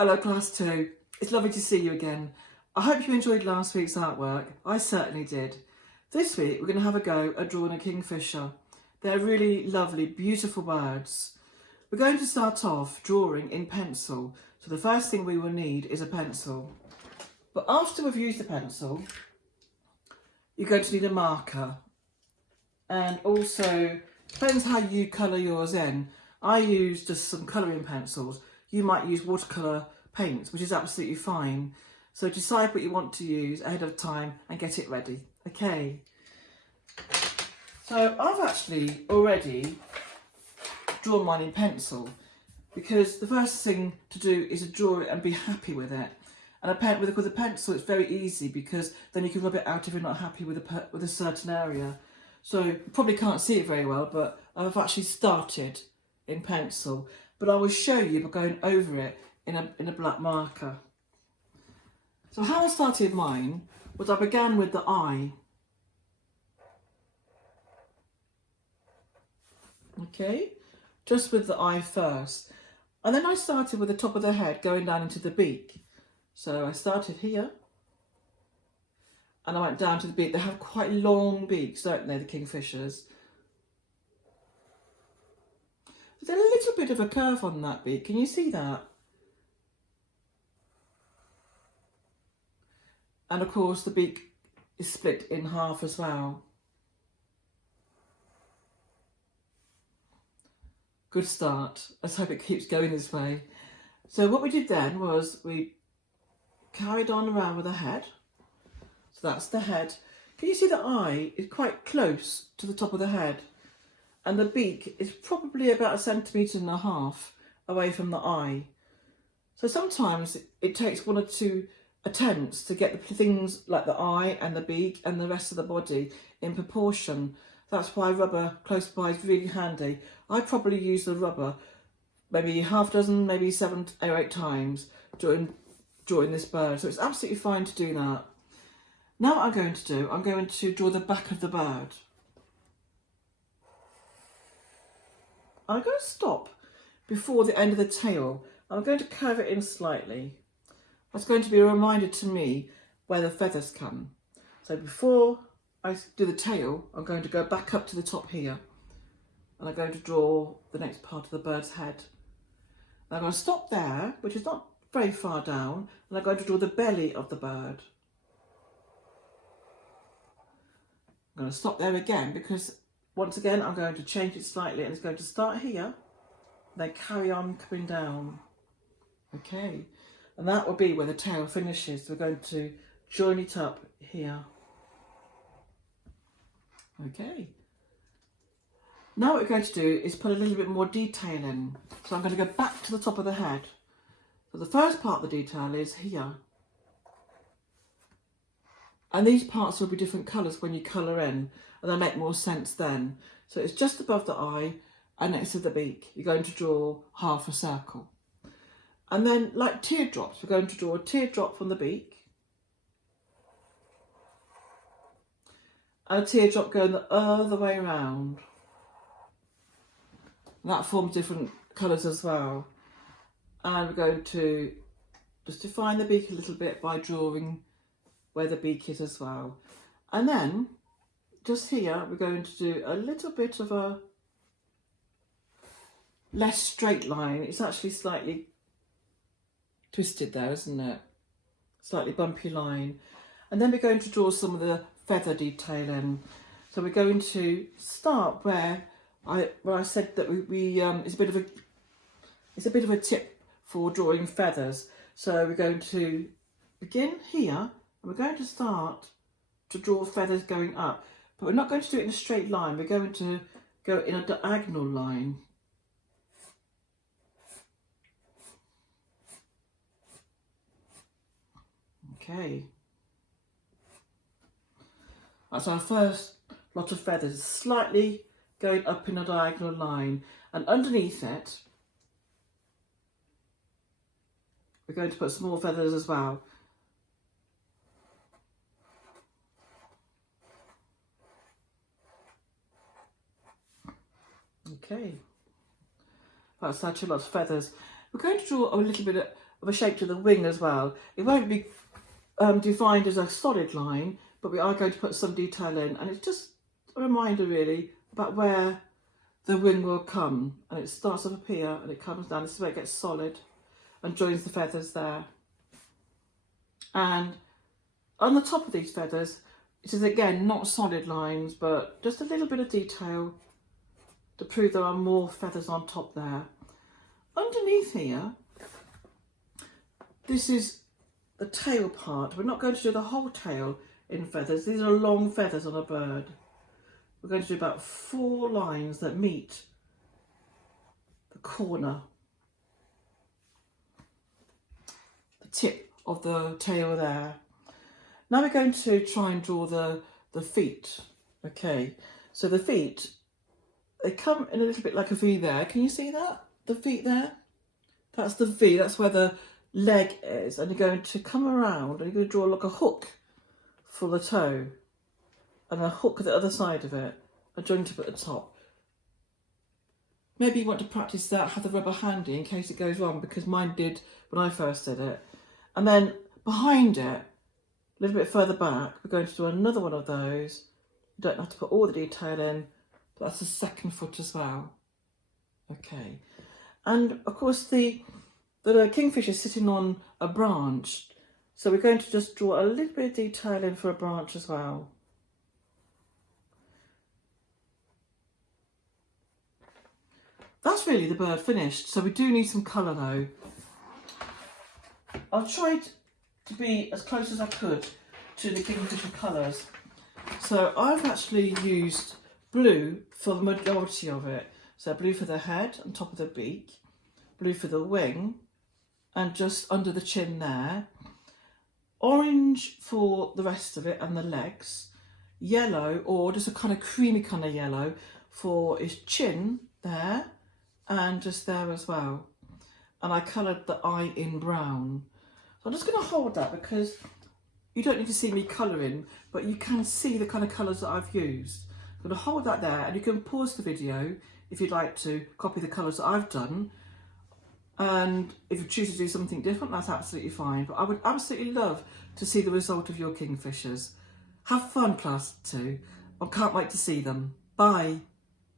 Hello class 2, it's lovely to see you again. I hope you enjoyed last week's artwork. I certainly did. This week we're going to have a go at drawing a kingfisher. They're really lovely, beautiful birds. We're going to start off drawing in pencil. So the first thing we will need is a pencil. But after we've used the pencil, you're going to need a marker. And also, depends how you colour yours in. I use just some colouring pencils. You might use watercolour paints, which is absolutely fine. So decide what you want to use ahead of time and get it ready. Okay. So I've actually already drawn mine in pencil because the first thing to do is to draw it and be happy with it. And with a pencil it's very easy because then you can rub it out if you're not happy with a certain area. So you probably can't see it very well, but I've actually started in pencil. But I will show you by going over it in a black marker. So how I started mine was I began with the eye. Okay, just with the eye first. And then I started with the top of the head going down into the beak. So I started here and I went down to the beak. They have quite long beaks, don't they, the kingfishers? There's a little bit of a curve on that beak. Can you see that? And of course the beak is split in half as well. Good start. Let's hope it keeps going this way. So what we did then was we carried on around with the head. So that's the head. Can you see the eye is quite close to the top of the head? And the beak is probably about 1.5 centimetres away from the eye. So sometimes it takes 1 or 2 attempts to get the things like the eye and the beak and the rest of the body in proportion. That's why rubber close by is really handy. I probably use the rubber maybe half dozen, maybe 7 or 8 times during this bird. So it's absolutely fine to do that. Now what I'm going to do, I'm going to draw the back of the bird. I'm going to stop before the end of the tail. I'm going to curve it in slightly. That's going to be a reminder to me where the feathers come. So before I do the tail, I'm going to go back up to the top here. And I'm going to draw the next part of the bird's head. And I'm going to stop there, which is not very far down, and I'm going to draw the belly of the bird. I'm going to stop there again because once again, I'm going to change it slightly and it's going to start here, then carry on coming down. Okay, and that will be where the tail finishes. So we're going to join it up here. Okay. Now what we're going to do is put a little bit more detail in. So I'm going to go back to the top of the head. So the first part of the detail is here. And these parts will be different colours when you colour in, and they'll make more sense then. So it's just above the eye and next to the beak. You're going to draw half a circle. And then, like teardrops, we're going to draw a teardrop from the beak. And a teardrop going the other way around. And that forms different colours as well. And we're going to just define the beak a little bit by drawing where the beak is as well. And then just here we're going to do a little bit of a less straight line. It's actually slightly twisted there, isn't it? Slightly bumpy line. And then we're going to draw some of the feather detail in. So we're going to start where I said that it's a bit of a tip for drawing feathers. So we're going to begin here. And we're going to start to draw feathers going up, but we're not going to do it in a straight line. We're going to go in a diagonal line. Okay. That's our first lot of feathers, slightly going up in a diagonal line. And underneath it, we're going to put some more feathers as well. Okay, that's such a lot of feathers. We're going to draw a little bit of a shape to the wing as well. It won't be defined as a solid line, but we are going to put some detail in, and it's just a reminder really about where the wing will come, and it starts up here and it comes down. This is where it gets solid and joins the feathers there. And on the top of these feathers, it is again not solid lines, but just a little bit of detail to prove there are more feathers on top there. Underneath here, this is the tail part. We're not going to do the whole tail in feathers. These are long feathers on a bird. We're going to do about 4 lines that meet the corner, the tip of the tail there. Now we're going to try and draw the feet. Okay, so the feet, they come in a little bit like a V there. Can you see that? The feet there? That's the V, that's where the leg is. And you're going to come around and you're going to draw like a hook for the toe and a hook at the other side of it, a joint up at the top. Maybe you want to practice that, have the rubber handy in case it goes wrong, because mine did when I first did it. And then behind it, a little bit further back, we're going to do another one of those. You don't have to put all the detail in, but that's the second foot as well. Okay, and of course the kingfisher is sitting on a branch, so we're going to just draw a little bit of detail in for a branch as well. That's really the bird finished, so we do need some colour though. I've tried to be as close as I could to the kingfisher colours. So I've actually used blue for the majority of it. So blue for the head and top of the beak, blue for the wing and just under the chin there, orange for the rest of it and the legs, yellow or just a kind of creamy kind of yellow for his chin there and just there as well. And I coloured the eye in brown. So I'm just going to hold that because you don't need to see me colouring, but you can see the kind of colours that I've used. I'm going to hold that there, and you can pause the video if you'd like to copy the colours that I've done. And if you choose to do something different, that's absolutely fine. But I would absolutely love to see the result of your kingfishers. Have fun, class 2. I can't wait to see them. Bye.